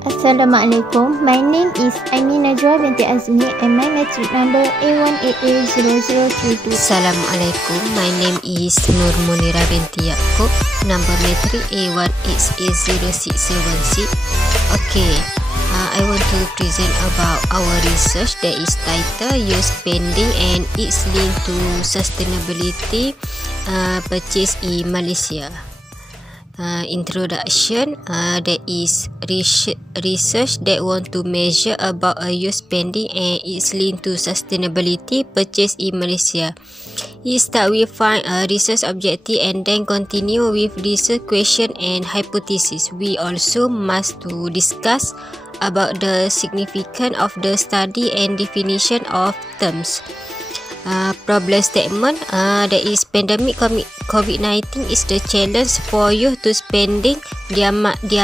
Assalamualaikum. My name is Aini Najwa binti Azmi and my metric number A1880032. Assalamualaikum. My name is Nur Munira binti Yaakob. Number metric A1880676. Okay. I want to present about our research that is titled Youth Spending and its link to sustainability purchase in Malaysia. Introduction. There is research that want to measure about youth spending and its link to sustainability purchase in Malaysia. It start with find a research objective and then continue with research question and hypothesis. We also must to discuss about the significance of the study and definition of terms. Problem statement. There is pandemic COVID-19 is the challenge for youth to spending their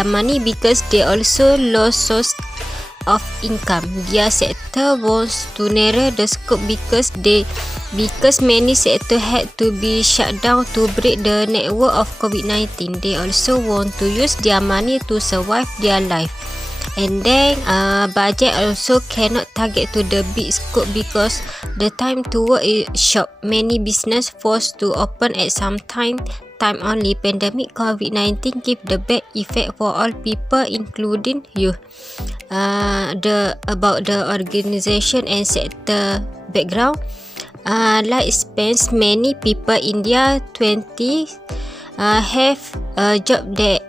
money because they also lost source of income. Their sector wants to narrow the scope because many sectors had to be shut down to break the network of COVID-19. They also want to use their money to survive their life. And then budget also cannot target to the big scope because the time to work is short. Many business forced to open at some time only. Pandemic COVID-19 give the bad effect for all people including youth. About the organization and sector background. Like spends many people in their 20s have a job that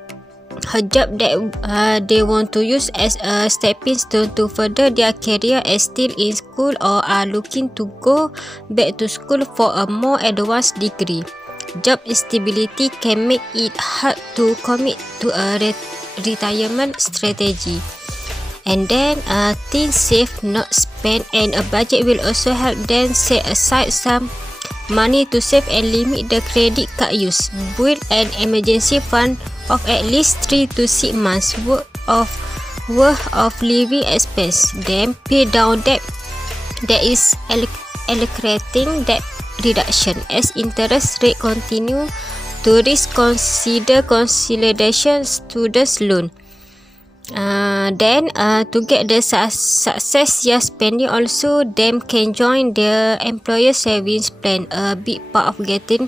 they want to use as a stepping stone to further their career as still in school or are looking to go back to school for a more advanced degree. Job instability can make it hard to commit to a retirement strategy. And then think save not spend, and a budget will also help them set aside some money to save and limit the credit card use. Build an emergency fund of at least 3 to 6 months worth of living expense. Then pay down debt. There is accelerating debt reduction as interest rate continue to rise. Consider consolidation students loan. Then to get the success your spending, also them can join the employer savings plan, a big part of getting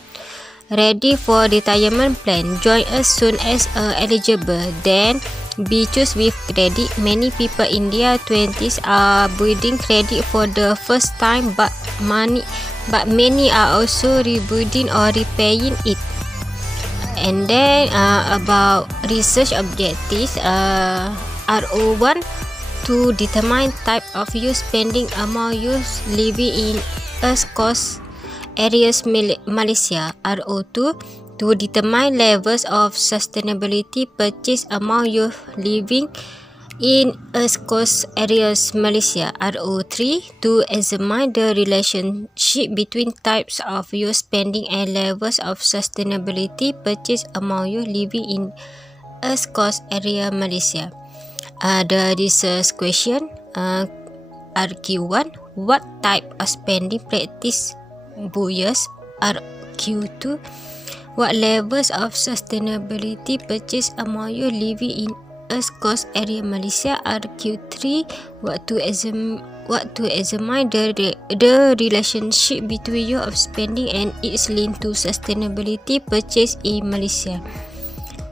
ready for retirement plan. Join us soon as eligible. Then be choose with credit. Many people in their 20s are building credit for the first time, but many are also rebuilding or repaying it. And then about research objectives, RO1 to determine type of youth spending among youth living in cost areas Malaysia. RO2 to determine levels of sustainability purchase among youth living in cost areas Malaysia. RO3 to examine the relationship between types of youth spending and levels of sustainability purchase among youth living in cost area Malaysia. The research question. RQ1, what type of spending practice buyers? RQ2, what levels of sustainability purchase among you living in cost area Malaysia? RQ3, what to examine the relationship between you of spending and its link to sustainability purchase in Malaysia.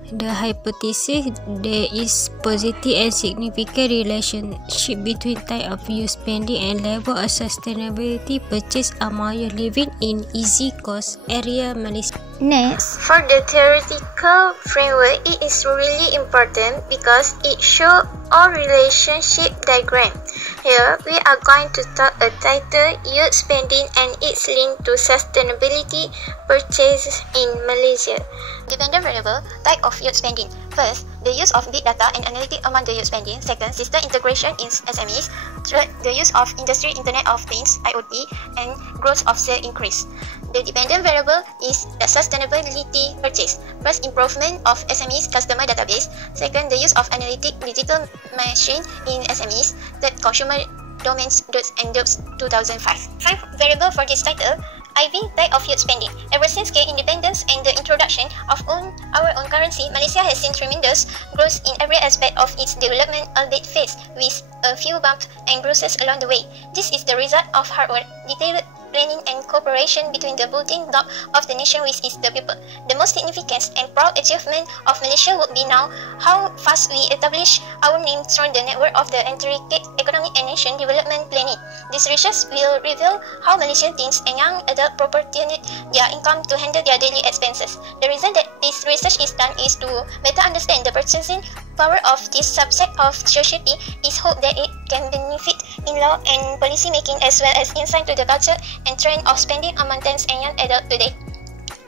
The hypothesis, there is positive and significant relationship between type of youth spending and level of sustainability purchase among you living in easy cost area Malaysia. Next, for the theoretical framework, it is really important because it shows all relationship diagram. Here, we are going to talk a title Youth Spending and its link to sustainability purchase in Malaysia. Dependent variable, type of youth spending. First, the use of big data and analytics among the youth spending. Second, system integration in SMEs. Third, the use of industry Internet of Things (IoT) and growth of sale increase. The dependent variable is the sustainability purchase. First, improvement of SMEs customer database. Second, the use of analytic digital machine in SMEs. Third, consumer domains and jobs 2005. Five variable for this title IV type of youth spending. Ever since independence and the introduction of our own currency, Malaysia has seen tremendous growth in every aspect of its development, albeit faced with a few bumps and bruises along the way. This is the result of hard work, detailed planning and cooperation between the building block of the nation, which is the people. The most significant and proud achievement of Malaysia would be now how fast we establish our name through the network of the intricate economic and nation development planning. This research will reveal how Malaysian teens and young adults proportionate their income to handle their daily expenses. The reason that this research is done is to better understand the purchasing power of this subset of society. Is hope that it can benefit in law and policy making as well as insight to the culture and trend of spending among teens and young adults today.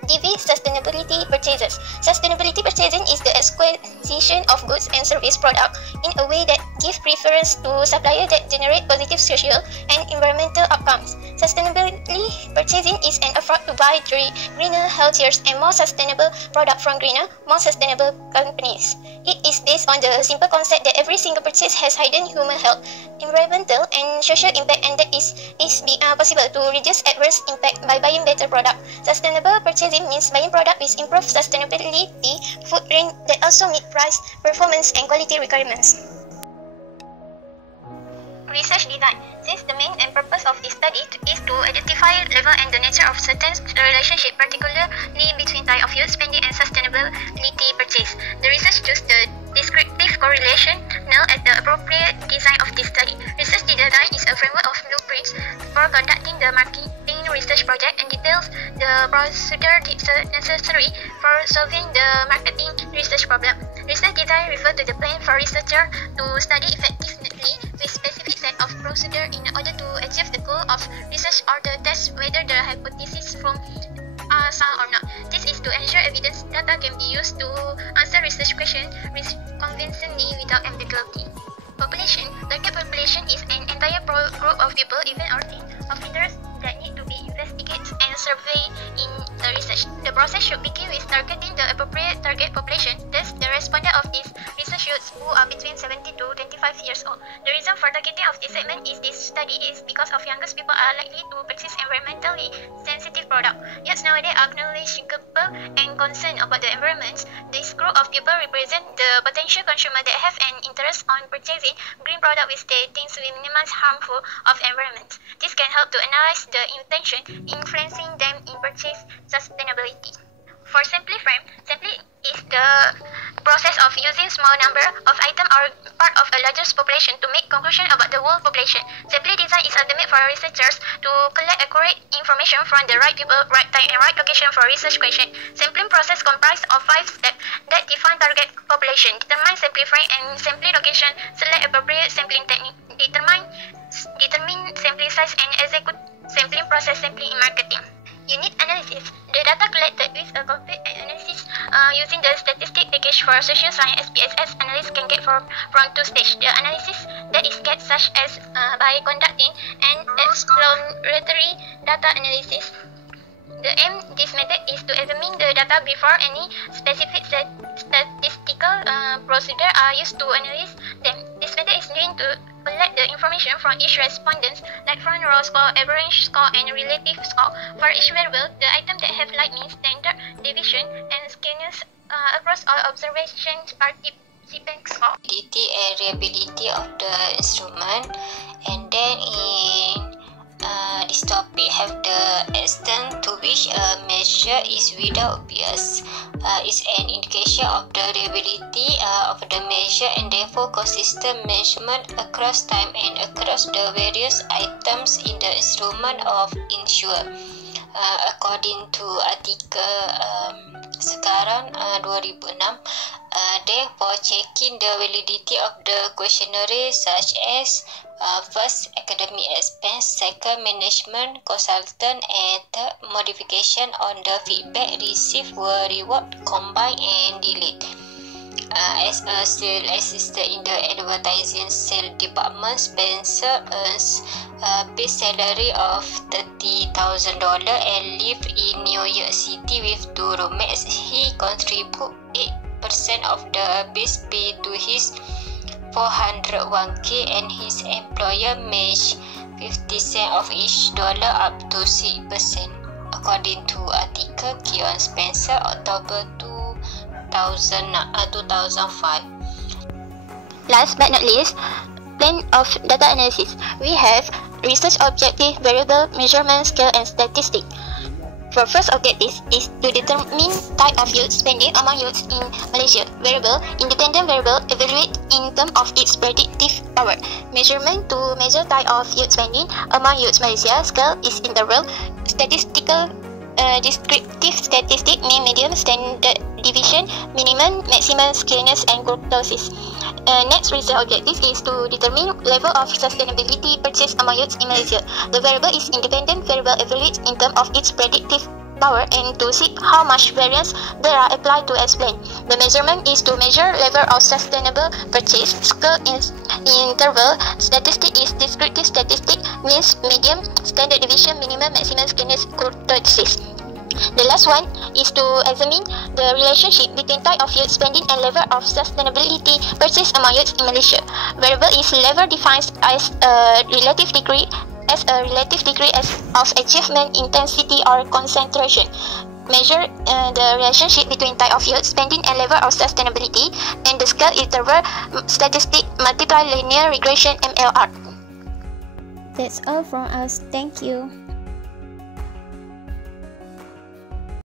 DV Sustainability Purchases. Sustainability purchasing is the acquisition of goods and service products in a way that gives preference to suppliers that generate positive social and environmental outcomes. Sustainability purchasing is an effort to buy greener, healthier, and more sustainable products from greener, more sustainable companies. It is based on the simple concept that every single purchase has hidden human health, environmental, and social impact, and that is possible to reduce adverse impact by buying better products. Sustainable purchasing means buying products with improved sustainability footprint that also meet price, performance, and quality requirements. Research design. Since the main and purpose of this study is to identify level and the nature of certain relationship, particularly between type of youth spending and sustainability purchase, the research chose the descriptive correlation null as the appropriate design of this study. Research design is a framework of blueprints for conducting the marketing research project and details the procedure necessary for solving the marketing research problem. Research design refers to the plan for researcher to study effectively with specific set of procedure in order to achieve the goal of research or the test whether the hypothesis from sound or not. This is to ensure evidence data can be used to answer research questions convincingly without ambiguity. Population. Target population is an entire group of people, even or things, of interest that need to be investigated and surveyed in the research. The process should begin with targeting the appropriate target population. Thus, the respondent of this research youths who are between 17 to 25 years old. The reason for targeting of this segment is this study is because of youngest people are likely to purchase environmentally sensitive products. Youths nowadays are knowledgeable and concerned about the environment. This group of people represent the potential consumer that have an interest on purchasing green products which they think will minimize harmful of environment. This can help to analyze the intention influencing them in purchase sustainability. For simply frame, simply is the process of using small number of items or part of a larger population to make conclusion about the whole population. Simply design is ultimate for researchers to collect accurate information from the right people, right time, and right location for research question. Sampling process comprised of 5 steps that define target population, determine sampling frame and sampling location, select appropriate sampling technique, determine sampling size, and execute sampling process sampling in marketing. Unit analysis. The data collected with a complete analysis using the statistic package for social science SPSS analysis can get from 2 stages. The analysis that is get such as by conducting an exploratory data analysis. The aim of this method is to examine the data before any specific statistical procedure are used to analyze them. This method is designed to collect the information from each respondent, like front row score, average score, and relative score. For each variable, the item that have like mean, standard deviation, and skewness across all observations participant score. And reliability of the instrument, and then in this topic have the extent to which a measure is without bias is an indication of the reliability of the measure and therefore consistent measurement across time and across the various items in the instrument of insurer. According to artikel sekarang 2006, therefore checking the validity of the questionnaire such as first, academic expense, second, management, consultant, and third, modification on the feedback received were reward, combined, and delete. As a sales assistant in the advertising sales department, Spencer earns a base salary of $30,000 and lives in New York City with 2 roommates. He contributes 8% of the base pay to his 401k and his employer match 50 cents of each dollar up to 6%. according to article Keon Spencer, October 2005. Last but not least, plan of data analysis. We have research objective, variable, measurement, scale, and statistic. For first objective is to determine type of youth spending among youths in Malaysia. Variable, independent variable, evaluate in terms of its predictive power. Measurement, to measure type of youth spending among youths Malaysia. Scale is interval. Statistical, descriptive statistic, mean, median, standard deviation, minimum, maximum, skewness, and kurtosis. Next research objective is to determine level of sustainability purchase among youths in Malaysia. The variable is independent variable, evaluates in terms of its predictive power and to see how much variance there are applied to explain. The measurement is to measure level of sustainable purchase. Scale is interval. Statistic is descriptive statistic, means, median, standard deviation, minimum, maximum, skewness, kurtosis. The last one is to examine the relationship between type of youth spending and level of sustainability purchase among youths in Malaysia. Variable is level defined as a relative degree of achievement, intensity, or concentration. Measure the relationship between type of youth spending and level of sustainability, and the scale interval statistic multiply linear regression MLR. That's all from us. Thank you.